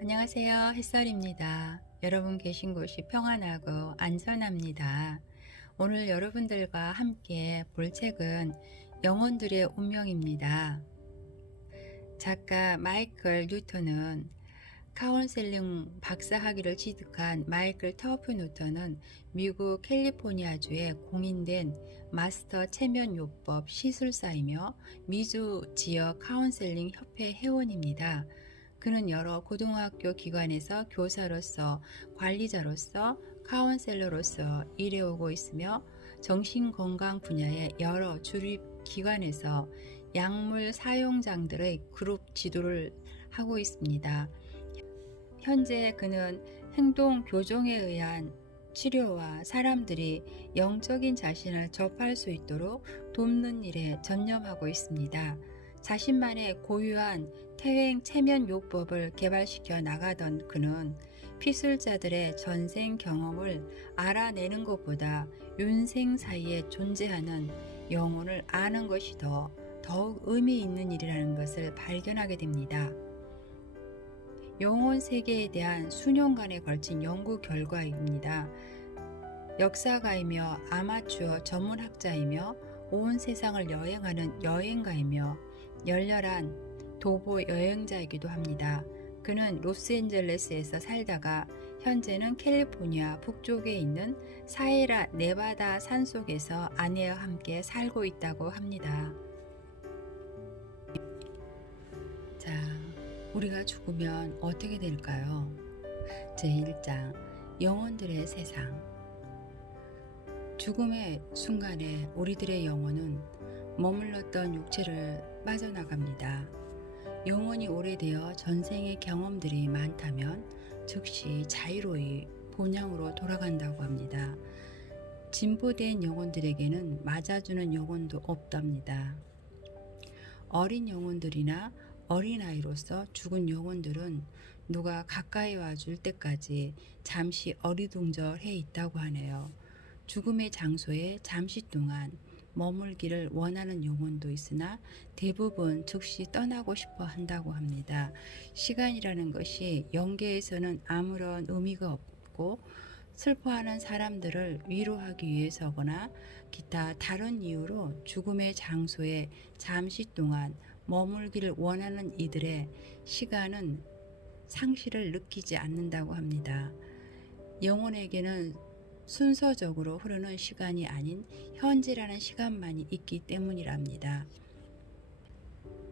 안녕하세요. 햇살입니다. 여러분 계신 곳이 평안하고 안전합니다. 오늘 여러분들과 함께 볼 책은 영혼들의 운명입니다. 작가 마이클 뉴턴은 카운셀링 박사학위를 취득한 마이클 터프 뉴턴은 미국 캘리포니아주에 공인된 마스터 체면요법 시술사이며 미주 지역 카운셀링 협회 회원입니다. 그는 여러 고등학교 기관에서 교사로서, 관리자로서, 카운셀러로서 일해오고 있으며 정신건강 분야의 여러 주립 기관에서 약물 사용장들의 그룹 지도를 하고 있습니다. 현재 그는 행동 교정에 의한 치료와 사람들이 영적인 자신을 접할 수 있도록 돕는 일에 전념하고 있습니다. 자신만의 고유한 퇴행 체면 요법을 개발시켜 나가던 그는 피술자들의 전생 경험을 알아내는 것보다 윤생 사이에 존재하는 영혼을 아는 것이 더욱 의미 있는 일이라는 것을 발견하게 됩니다. 영혼 세계에 대한 수년간에 걸친 연구 결과입니다. 역사가이며 아마추어 전문학자이며 온 세상을 여행하는 여행가이며 열렬한 도보 여행자이기도 합니다. 그는 로스앤젤레스에서 살다가 현재는 캘리포니아 북쪽에 있는 사헤라 네바다 산속에서 아내와 함께 살고 있다고 합니다. 자, 우리가 죽으면 어떻게 될까요? 제1장 영혼들의 세상. 죽음의 순간에 우리들의 영혼은 머물렀던 육체를 빠져나갑니다. 영혼이 오래되어 전생의 경험들이 많다면 즉시 자유로이 본향으로 돌아간다고 합니다. 진보된 영혼들에게는 맞아주는 영혼도 없답니다. 어린 영혼들이나 어린아이로서 죽은 영혼들은 누가 가까이 와줄 때까지 잠시 어리둥절해 있다고 하네요. 죽음의 장소에 잠시 동안 머물기를 원하는 영혼도 있으나 대부분 즉시 떠나고 싶어 한다고 합니다. 시간이라는 것이 영계에서는 아무런 의미가 없고 슬퍼하는 사람들을 위로하기 위해서거나 기타 다른 이유로 죽음의 장소에 잠시 동안 머물기를 원하는 이들의 시간은 상실을 느끼지 않는다고 합니다. 영혼에게는 순서적으로 흐르는 시간이 아닌 현재라는 시간만이 있기 때문이랍니다.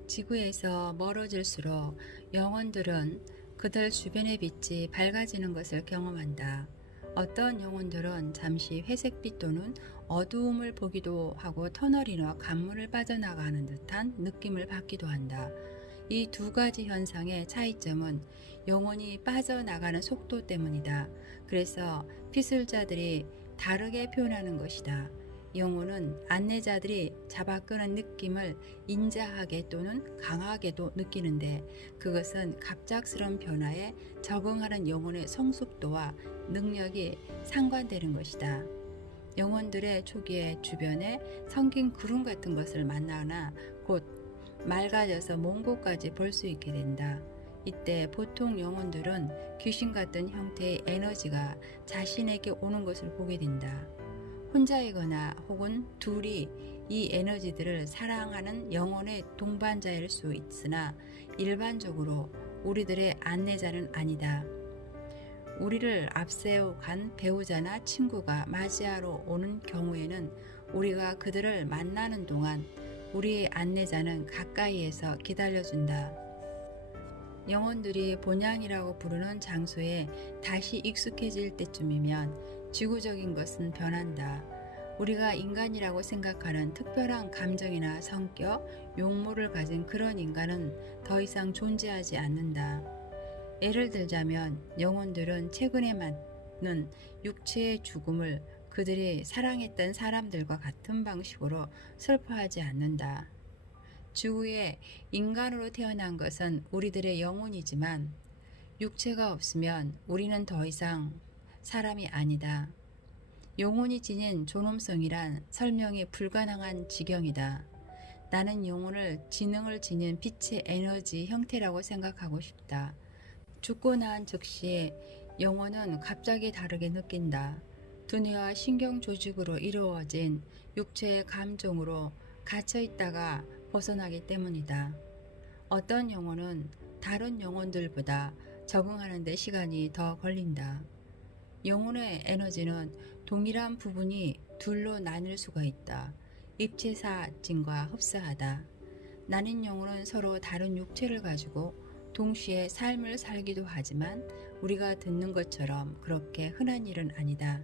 지구에서 멀어질수록 영혼들은 그들 주변의 빛이 밝아지는 것을 경험한다. 어떤 영혼들은 잠시 회색빛 또는 어두움을 보기도 하고 터널이나 관문을 빠져나가는 듯한 느낌을 받기도 한다. 이 두 가지 현상의 차이점은 영혼이 빠져나가는 속도 때문이다. 그래서 피술자들이 다르게 표현하는 것이다. 영혼은 안내자들이 잡아끄는 느낌을 인자하게 또는 강하게도 느끼는데 그것은 갑작스러운 변화에 적응하는 영혼의 성숙도와 능력이 상관되는 것이다. 영혼들의 초기에 주변에 성긴 구름 같은 것을 만나거나 곧 맑아져서 먼 곳까지 볼 수 있게 된다. 이때 보통 영혼들은 귀신 같은 형태의 에너지가 자신에게 오는 것을 보게 된다. 혼자이거나 혹은 둘이 이 에너지들을 사랑하는 영혼의 동반자일 수 있으나 일반적으로 우리들의 안내자는 아니다. 우리를 앞세워 간 배우자나 친구가 맞이하러 오는 경우에는 우리가 그들을 만나는 동안 우리의 안내자는 가까이에서 기다려준다. 영혼들이 본향이라고 부르는 장소에 다시 익숙해질 때쯤이면 지구적인 것은 변한다. 우리가 인간이라고 생각하는 특별한 감정이나 성격, 용모를 가진 그런 인간은 더 이상 존재하지 않는다. 예를 들자면 영혼들은 최근에 맞는 육체의 죽음을 그들이 사랑했던 사람들과 같은 방식으로 슬퍼하지 않는다. 지구에 인간으로 태어난 것은 우리들의 영혼이지만 육체가 없으면 우리는 더 이상 사람이 아니다. 영혼이 지닌 존엄성이란 설명이 불가능한 지경이다. 나는 영혼을 지능을 지닌 빛의 에너지 형태라고 생각하고 싶다. 죽고 난 즉시 영혼은 갑자기 다르게 느낀다. 두뇌와 신경 조직으로 이루어진 육체의 감정으로 갇혀 있다가 벗어나기 때문이다. 어떤 영혼은 다른 영혼들보다 적응하는 데 시간이 더 걸린다. 영혼의 에너지는 동일한 부분이 둘로 나뉠 수가 있다. 입체사진과 흡사하다. 나뉜 영혼은 서로 다른 육체를 가지고 동시에 삶을 살기도 하지만 우리가 듣는 것처럼 그렇게 흔한 일은 아니다.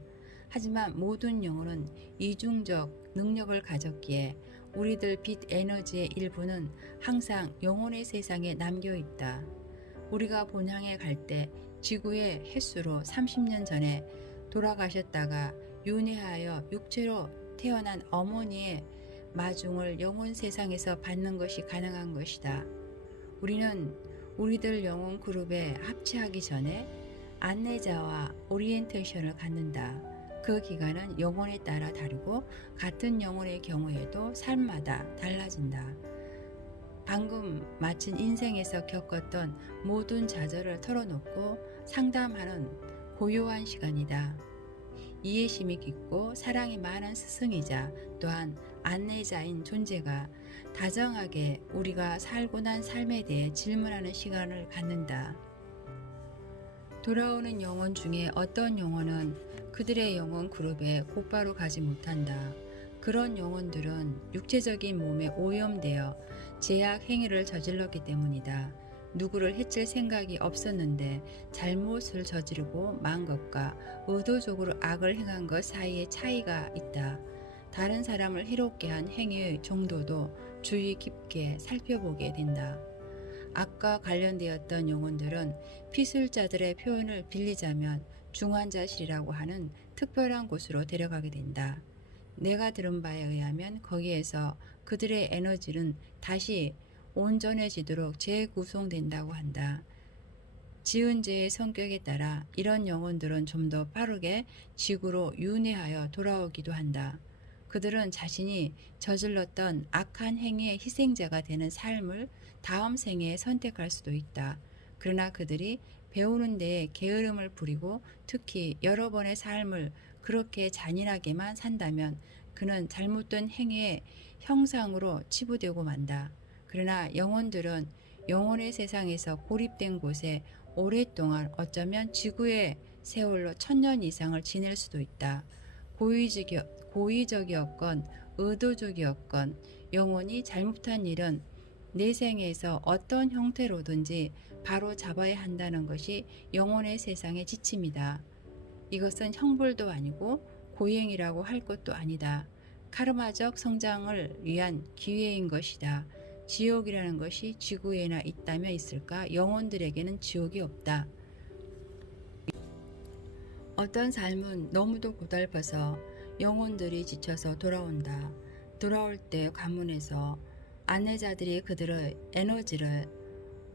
하지만 모든 영혼은 이중적 능력을 가졌기에 우리들 빛 에너지의 일부는 항상 영혼의 세상에 남겨 있다. 우리가 본향에 갈 때 지구의 횟수로 30년 전에 돌아가셨다가 윤회하여 육체로 태어난 어머니의 마중을 영혼 세상에서 받는 것이 가능한 것이다. 우리는 우리들 영혼 그룹에 합체하기 전에 안내자와 오리엔테이션을 갖는다. 그 기간은 영혼에 따라 다르고 같은 영혼의 경우에도 삶마다 달라진다. 방금 마친 인생에서 겪었던 모든 좌절을 털어놓고 상담하는 고요한 시간이다. 이해심이 깊고 사랑이 많은 스승이자 또한 안내자인 존재가 다정하게 우리가 살고 난 삶에 대해 질문하는 시간을 갖는다. 돌아오는 영혼 중에 어떤 영혼은 그들의 영혼 그룹에 곧바로 가지 못한다. 그런 영혼들은 육체적인 몸에 오염되어 제약 행위를 저질렀기 때문이다. 누구를 해칠 생각이 없었는데 잘못을 저지르고 만 것과 의도적으로 악을 행한 것 사이에 차이가 있다. 다른 사람을 해롭게 한 행위의 정도도 주의 깊게 살펴보게 된다. 악과 관련되었던 영혼들은 피술자들의 표현을 빌리자면 중환자실이라고 하는 특별한 곳으로 데려가게 된다. 내가 들은 바에 의하면 거기에서 그들의 에너지는 다시 온전해지도록 재구성된다고 한다. 지은 죄의 성격에 따라 이런 영혼들은 좀 더 빠르게 지구로 윤회하여 돌아오기도 한다. 그들은 자신이 저질렀던 악한 행위의 희생자가 되는 삶을 다음 생에 선택할 수도 있다. 그러나 그들이 배우는 데에 게으름을 부리고 특히 여러 번의 삶을 그렇게 잔인하게만 산다면 그는 잘못된 행위의 형상으로 치부되고 만다. 그러나 영혼들은 영혼의 세상에서 고립된 곳에 오랫동안 어쩌면 지구의 세월로 1000년 이상을 지낼 수도 있다. 고의적이었건 의도적이었건 영혼이 잘못한 일은 내 생에서 어떤 형태로든지 바로 잡아야 한다는 것이 영혼의 세상의 지침이다. 이것은 형벌도 아니고 고행이라고 할 것도 아니다. 카르마적 성장을 위한 기회인 것이다. 지옥이라는 것이 지구에나 있다면 있을까? 영혼들에게는 지옥이 없다. 어떤 삶은 너무도 고달파서 영혼들이 지쳐서 돌아온다. 돌아올 때 관문에서 안내자들이 그들의 에너지를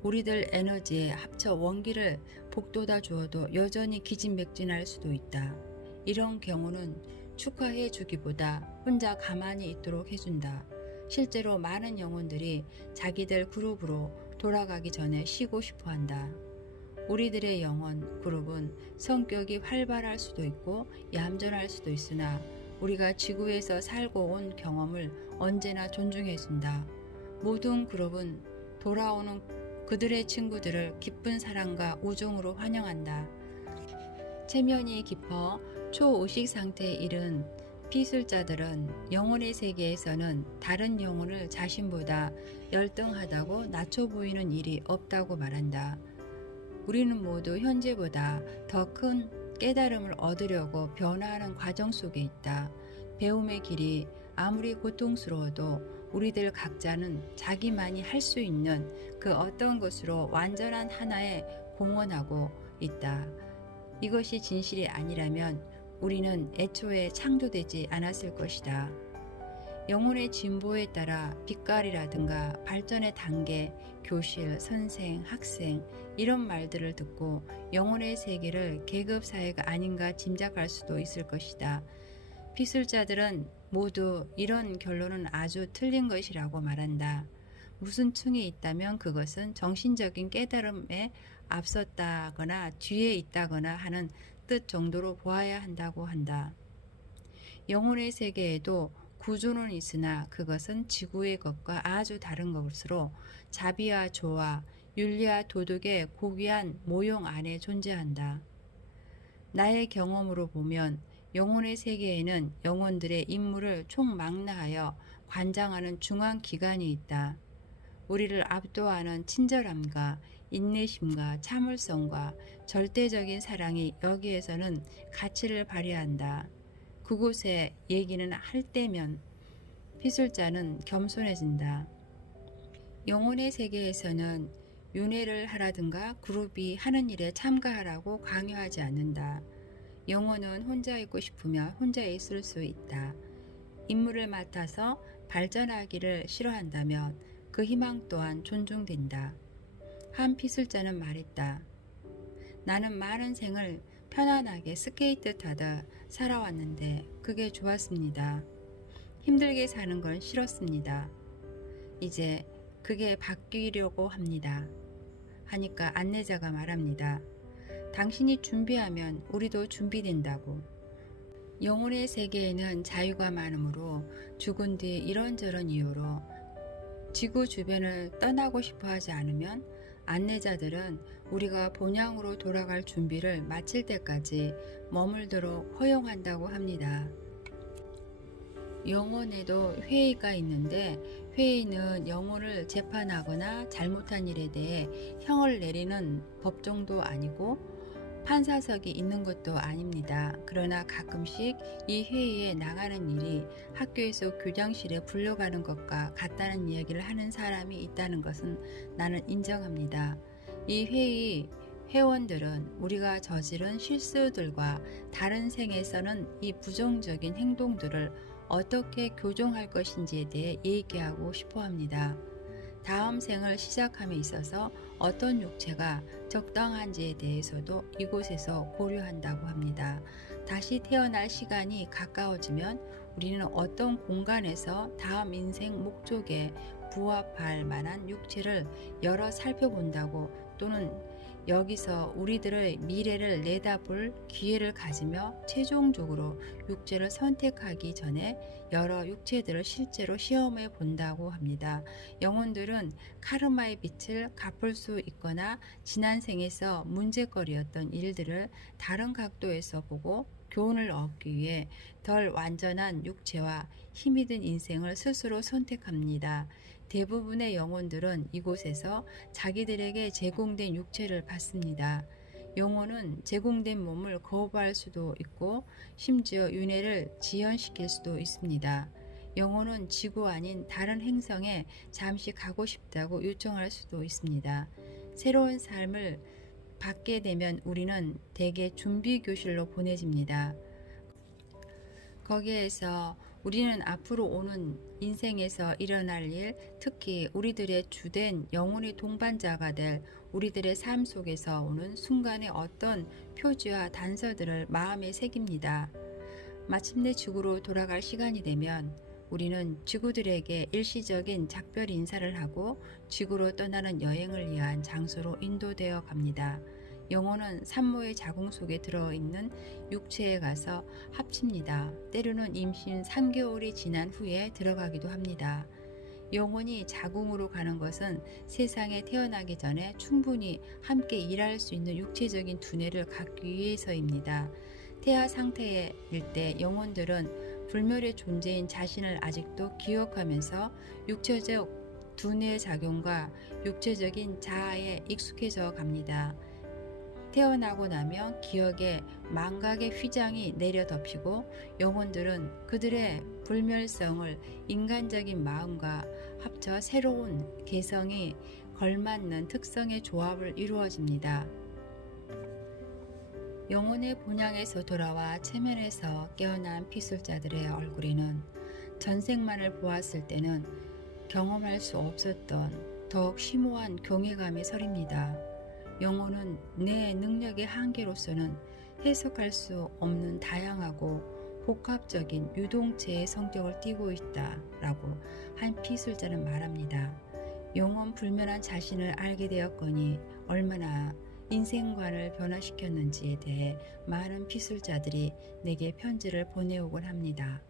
우리들 에너지에 합쳐 원기를 북돋아 주어도 여전히 기진맥진할 수도 있다. 이런 경우는 축하해 주기보다 혼자 가만히 있도록 해준다. 실제로 많은 영혼들이 자기들 그룹으로 돌아가기 전에 쉬고 싶어 한다. 우리들의 영혼 그룹은 성격이 활발할 수도 있고 얌전할 수도 있으나 우리가 지구에서 살고 온 경험을 언제나 존중해준다. 모든 그룹은 돌아오는 그들의 친구들을 기쁜 사랑과 우정으로 환영한다. 체면이 깊어 초의식 상태에 이른 피술자들은 영혼의 세계에서는 다른 영혼을 자신보다 열등하다고 낮춰 보이는 일이 없다고 말한다. 우리는 모두 현재보다 더 큰 깨달음을 얻으려고 변화하는 과정 속에 있다. 배움의 길이 아무리 고통스러워도 우리들 각자는 자기만이 할 수 있는 그 어떤 것으로 완전한 하나에 공헌하고 있다. 이것이 진실이 아니라면 우리는 애초에 창조되지 않았을 것이다. 영혼의 진보에 따라 빛깔이라든가 발전의 단계, 교실, 선생, 학생 이런 말들을 듣고 영혼의 세계를 계급 사회가 아닌가 짐작할 수도 있을 것이다. 피술자들은 모두 이런 결론은 아주 틀린 것이라고 말한다. 무슨 층에 있다면 그것은 정신적인 깨달음에 앞섰다거나 뒤에 있다거나 하는 뜻 정도로 보아야 한다고 한다. 영혼의 세계에도 구조는 있으나 그것은 지구의 것과 아주 다른 것으로 자비와 조화, 윤리와 도덕의 고귀한 모형 안에 존재한다. 나의 경험으로 보면 영혼의 세계에는 영혼들의 임무를 총망라하여 관장하는 중앙기관이 있다. 우리를 압도하는 친절함과 인내심과 참을성과 절대적인 사랑이 여기에서는 가치를 발휘한다. 그곳에 얘기는 할 때면 피술자는 겸손해진다. 영혼의 세계에서는 윤회를 하라든가 그룹이 하는 일에 참가하라고 강요하지 않는다. 영혼은 혼자 있고 싶으면 혼자 있을 수 있다. 임무를 맡아서 발전하기를 싫어한다면 그 희망 또한 존중된다. 한 피술자는 말했다. 나는 많은 생을 편안하게 스케이트 타다 살아왔는데 그게 좋았습니다. 힘들게 사는 건 싫었습니다. 이제 그게 바뀌려고 합니다. 하니까 안내자가 말합니다. 당신이 준비하면 우리도 준비된다고. 영혼의 세계에는 자유가 많으므로 죽은 뒤 이런저런 이유로 지구 주변을 떠나고 싶어 하지 않으면 안내자들은 우리가 본향으로 돌아갈 준비를 마칠 때까지 머물도록 허용한다고 합니다. 영혼에도 회의가 있는데 회의는 영혼을 재판하거나 잘못한 일에 대해 형을 내리는 법정도 아니고 판사석이 있는 것도 아닙니다. 그러나 가끔씩 이 회의에 나가는 일이 학교에서 교장실에 불려가는 것과 같다는 이야기를 하는 사람이 있다는 것은 나는 인정합니다. 이 회의 회원들은 우리가 저지른 실수들과 다른 생에서는 이 부정적인 행동들을 어떻게 교정할 것인지에 대해 얘기하고 싶어 합니다. 다음 생을 시작함에 있어서 어떤 육체가 적당한지에 대해서도 이곳에서 고려한다고 합니다. 다시 태어날 시간이 가까워지면 우리는 어떤 공간에서 다음 인생 목적에 부합할 만한 육체를 여러 살펴본다고 또는 여기서 우리들의 미래를 내다볼 기회를 가지며 최종적으로 육체를 선택하기 전에 여러 육체들을 실제로 시험해 본다고 합니다. 영혼들은 카르마의 빛을 갚을 수 있거나 지난 생에서 문제거리였던 일들을 다른 각도에서 보고 교훈을 얻기 위해 덜 완전한 육체와 힘이 든 인생을 스스로 선택합니다. 대부분의 영혼들은 이곳에서 자기들에게 제공된 육체를 받습니다. 영혼은 제공된 몸을 거부할 수도 있고 심지어 윤회를 지연시킬 수도 있습니다. 영혼은 지구 아닌 다른 행성에 잠시 가고 싶다고 요청할 수도 있습니다. 새로운 삶을 받게 되면 우리는 대개 준비 교실로 보내집니다. 거기에서 우리는 앞으로 오는 인생에서 일어날 일, 특히 우리들의 주된 영혼의 동반자가 될 우리들의 삶 속에서 오는 순간의 어떤 표지와 단서들을 마음에 새깁니다. 마침내 지구로 돌아갈 시간이 되면 우리는 지구들에게 일시적인 작별 인사를 하고 지구로 떠나는 여행을 위한 장소로 인도되어 갑니다. 영혼은 산모의 자궁 속에 들어있는 육체에 가서 합칩니다. 때로는 임신 3개월이 지난 후에 들어가기도 합니다. 영혼이 자궁으로 가는 것은 세상에 태어나기 전에 충분히 함께 일할 수 있는 육체적인 두뇌를 갖기 위해서입니다. 태아 상태일 때 영혼들은 불멸의 존재인 자신을 아직도 기억하면서 육체적 두뇌 작용과 육체적인 자아에 익숙해져 갑니다. 태어나고 나면 기억에 망각의 휘장이 내려 덮이고 영혼들은 그들의 불멸성을 인간적인 마음과 합쳐 새로운 개성이 걸맞는 특성의 조합을 이루어집니다. 영혼의 본향에서 돌아와 체면에서 깨어난 피술자들의 얼굴에는 전생만을 보았을 때는 경험할 수 없었던 더욱 심오한 경외감이 서립니다. 영혼은 내 능력의 한계로서는 해석할 수 없는 다양하고 복합적인 유동체의 성격을 띠고 있다라고 한 피술자는 말합니다. 영원 불멸한 자신을 알게 되었거니 얼마나 인생관을 변화시켰는지에 대해 많은 피술자들이 내게 편지를 보내오곤 합니다.